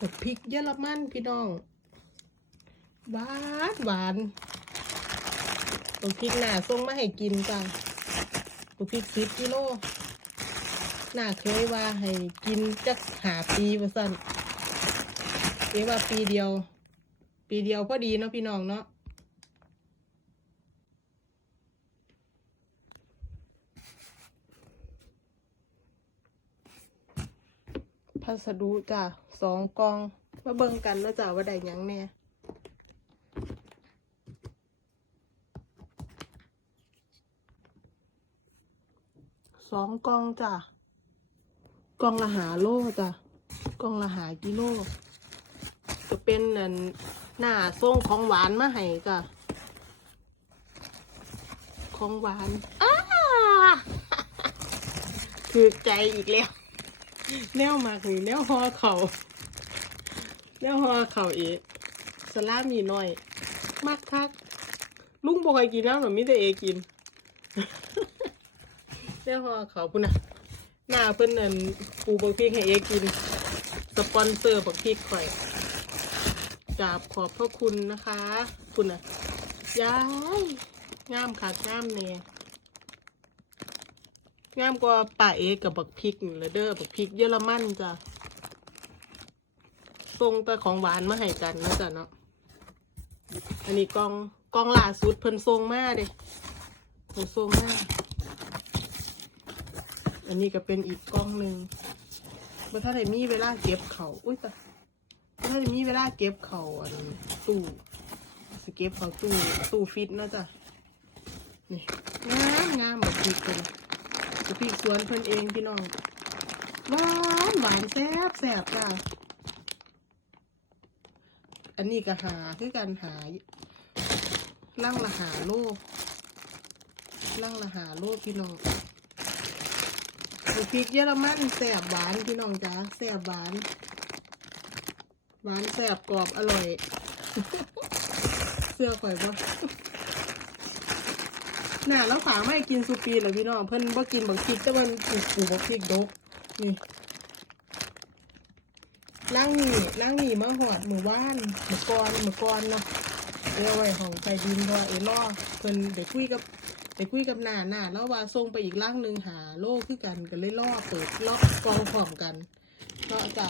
บักพริกเยอรมันพี่น้อง หวานหวานบักพริกหน้าส่งมาให้กินจ้ะบักพริกสิบกิโลหน้าเคยว่าให้กินจักหาปีว่าสั่นเรียกว่าปีเดียว ปีเดียวพอดีเนาะพี่น้องเนาะพัสดุจ้ะ สองกอง มาเบิ่งกันแล้วจ้ะว่าได้ยังแน่สองกองจ้ะกองละหาโลจ้ะกองละหากิโลจะเป็นนั่นหน้าส่งของหวานมาให้จ้ะของหวานอ้าถือใจอีกแล้วแนวมากนี่แนวหอเขา แนวหอเขาเอกสลามีน้อย มากคัก ลุงบอกให้กินแล้วหนูมิแต่เอกินแนวหอเขาพุ่นน่ะหน้าเพิ่อนนั่นปูบักพริกให้เอกิน สปอนเซอร์บักพริกข่อยกราบขอบพระคุณนะคะคุณน่ะยายงามขาดงามเน่งามกว่าป่าเอกับบักพริกนี่แหละเด้อบักพริกเยอรมันจ้ะ ส่งแต่ของหวานมาให้กันนะจ๊ะเนาะ อันนี้กล่องกล่องล่าสุดเพิ่นส่งมาเด้เพิ่นส่งมาอันนี้ก็เป็นอีกกล่องหนึ่งเมื่อถ้าได้มีเวลาเก็บเขาอุ้ยแต่เมื่อถ้าได้มีเวลาเก็บเขาอันตู้สเก็บเขาตู้ตู้ฟิตนะจ้ะนี่งามงามแบบพริกเลยกะปิสวนเพิ่นเองพี่น้องหวานหวานแซ่บแซ่บจ้า อันนี้ก็หาคือการหาล่างละหาโลล่างละหาโลพี่น้องพริกเยอรมันแซ่บหวานพี่น้องจ้าแซ่บหวาน หวานแซ่บกรอบอร่อย เสื้อข่อยบ่น่ะแล้วฝาไม่กินซูปีเหรอพี่น้องเพิ่นบ่กินบักพริกแต่มันปลูกปลูกบักพริกดกนี่ ล่างนี่ล่างนี่มาหอดหมู่บ้านหมู่กรหมู่กรเนาะเอาไว้ของใส่ดินพราะว่าเอล่อเพิ่นได้คุยกับได้คุยกับหน้าหน้าแล้วว่าส่งไปอีกล่างหนึ่งหาโลกคือกันก็เลยล่อเปิดล่อกองพร้อมกันเนาะจ้ะ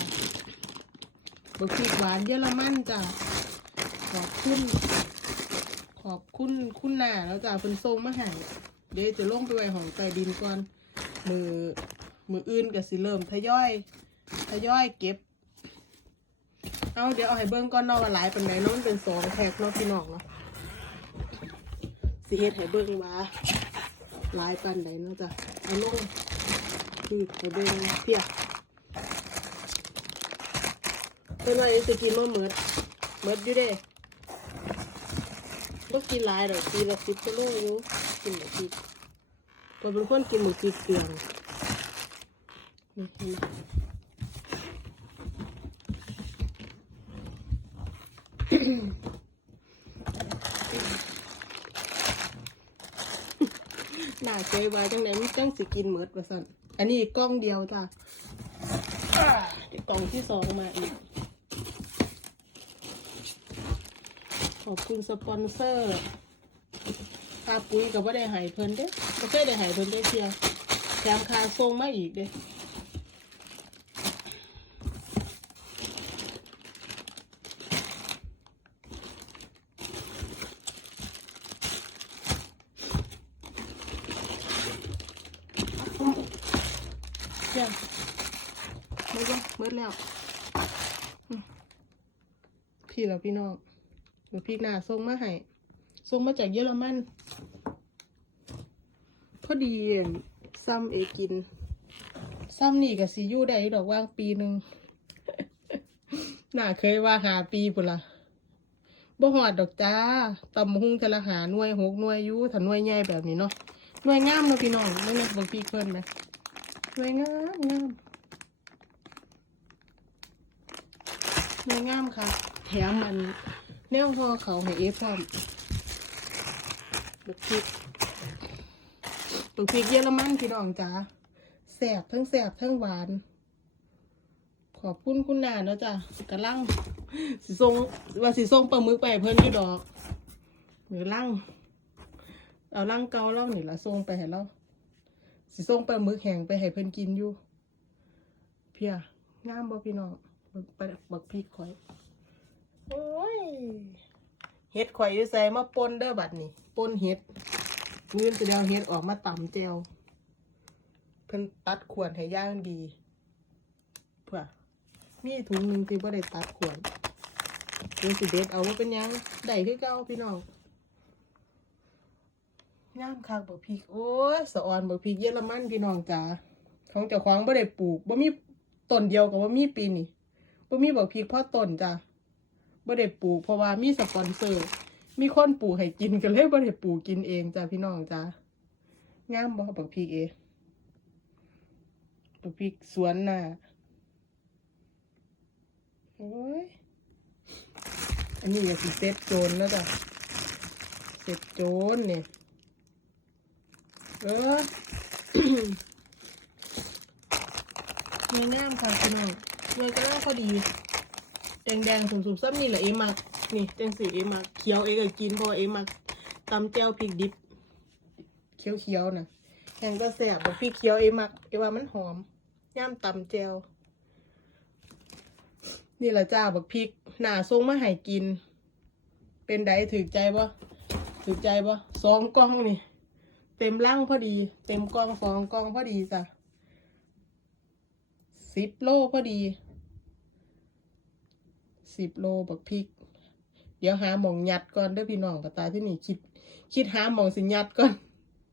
บกพริกหวานเยอรมันจ้ะขอบคุณขอบคุณคุณหน้าแล้วจ้ะเพิ่นส่งมาให้เดี๋ยวจะลงไปไว้ห้องใต้ดินก่อนมือมืออื่นก็สิเริ่มทยอยทยอยเก็บ เอาเดี๋ยวเอาให้เบิ่งก่อนนาะว่าหลายเปานใดเนาะมันเป็นสองแพ็คเนาะพี่น้องเนาะสิเฮ็ดให้เบิ่งว่าหลายปานใดเนาะจ้ะเอาลงคือให้เบิ่งเทียบเพิ่นว่าสิกินบ่หมือดเหมือดอยู่เด้ก็กินหลายดอกกินละสิบกิโลอยู่กินหมูพริกก็เป็นคนกินหมูพริกเกลืองนี่เหน้าใจไว้จังไหนมันจังสิกินเหมือดว่าสั่นอันนี้กล้องเดียวจ้ะอ่ากล่องที่สองมาอีก ขอบคุณสปอนเซอร์ค่าปุ๋ยกับว่าได้ใหายเพิ่นเด้ไม่เคยได้หายเพิ่นได้เชียวแถมค่าส่งมาอีกเด้ เชียวไม่ก็เมื่อแล้วพี่แล้วพี่น้องเดี๋ยวพริกหน้าส่งมาให้ส่งมาจากเยอรมันพอดีอั่นซ้ำเอกิน ซ้ำนี่กับซียูได้ดอกว่างปีหนึ่งหน่าเคยว่าหาปีพุ่นละบ่หอดดอกจ้าตำหุ้งแต่ละหาหน่วยหกหน่วยยูถ้าหน่วยใหญ่แบบนี้เนาะ หน่วยงามเนาะพี่น้องไม่เนี่บางปีเพิ่นไหมหน่วยงามงามหน่วยงามค่ะ แถมมันแนวพอเขาให้เอฟพร้อมบักพริกบักพริกเยอรมันพี่น้องจ้าแสบทั้งแสบทั้งหวาน ขอบคุณคุณนาเนาะจ้ะกระลังสิส่งว่าสิส่งปลาหมึกไปเพิ่นอยู่ดอกหรือลัง เอาลังเกาเล่านี่ละส่งไปให้เราสิส่งปลาหมึกแห้งไปให้เพิ่นกินอยู่ เพียงามบ่พี่น้องบักบักพริกข่อยโอ้ยเฮ็ดข่อยอยู่ใส่มาปนเด้อบัดนี้ปนเฮ็ดเงินจะเดียวเฮ็ดออกมาต่ำแจวเพิ่นตัดขวดให้ย่างดีเพื่อมีถุงหนึ่งที่บ่ได้ตัดขวดเดี๋ยวสิเด็ดเอาว่าเป็นยังได้คือเก่าพี่น้อง งามคักบักพริก โอ้ยสะออนบักพริกเยอรมันพี่น้องจ๋าของเจ้าของบ่ได้ปลูกบ่มีต้นเดียวกับว่มีปีนี่บ่มีบักพริกเพราะต้นจ้ะบ่ได้ปลูกเพราะว่ามีสปอนเซอร์ มีคนปลูกให้กินก็เลยบ่ได้ปลูกกินเองจ้ะพี่น้องจ้างามบ่บักพริกเอบักพริกสวนน่ะโอ้ยอันนี้ก็คือเซตโจรแล้วจ้ะเซตโจรเนี่ย เออเนื้องามค่ะพี่น้องเนื้อก็น่าพอดี แดงๆสุ่มๆซ้ำนี่แหละเอมักนี่แดงสีเอมักเขียวเอก็กินเพราะเอมักตำแจ่วพริกดิบ เขียวๆนะแห้งก็แสบแบบพริกเขียวเอมักเอว่ามันหอมย่ามตำแจ่วนี่แหละจ้าบักพริก หนาทรงมาให้กิน เป็นไดถือใจบ่ถือใจบ่สองกล่องนี่ เต็มร่างพอดี เต็มกองสองกองพอดีจ้ะสิบโลพอดีสิบโลบักพริก เดี๋ยวหาหมองยัดก่อนเด้อพี่น้องกระตายที่นี่คิด คิดหาหมองสิยัดก่อน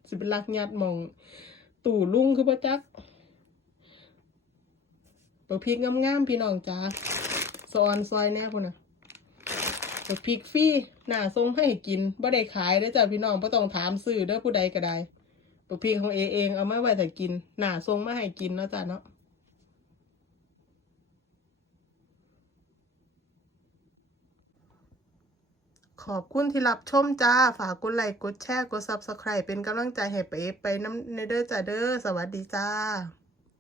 สิเป็นลักยัดหมองตู่ลุงคือบ่จักบักพริกงามๆพี่น้องจ้าซอนซอยแน่พุ่นน่ะ บักพริกฟรีหน้าทรงให้กินบ่ได้ขายเด้อจ้ะพี่น้องบ่ต้องถามซื้อเด้อผู้ใดก็ได้บักพริกของเอเองเอามาไว้แต่กินหน้าทรงมาให้กินเนาะจ้ะเนาะขอบคุณที่รับชมจ้า ฝากกดไลค์ กดแชร์ กด Subscribe เป็นกำลังใจให้ไปเอฟไปน้ำในเด้อจ้าเด้อ สวัสดีจ้า